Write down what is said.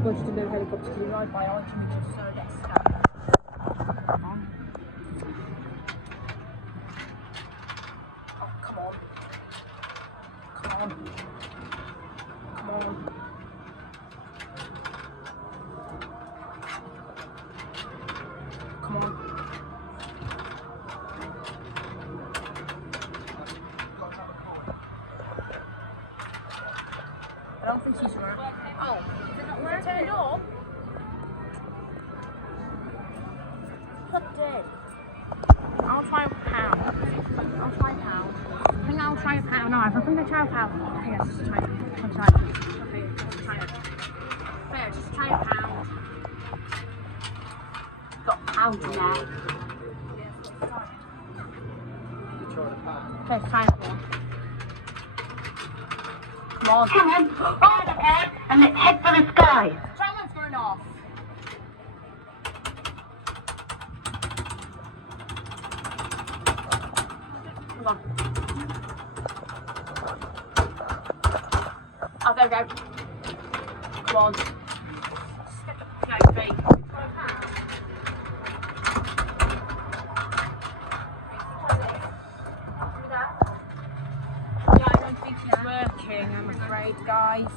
budgie to do helicopter. Can you ride by eye? Can you just get stabbed? Come on. Oh, come on. Come on. Come on. Come on. I don't think she's working. Oh, is it not working? Turned off? What did? I'll try a pound. I'll try a pound. I think I'll try a pound. No, if I think I try a pound. I think I'll just try it. I'll try it. Okay, just try it. Fair, just try a pound. Got a pound in there. Okay, try it one. Come on. Come on, hold the head and let's head for the sky. Someone's going off. Come on. Oh, there we go. Come on. Go, feet. Yeah, I don't think she's working, I'm afraid, guys.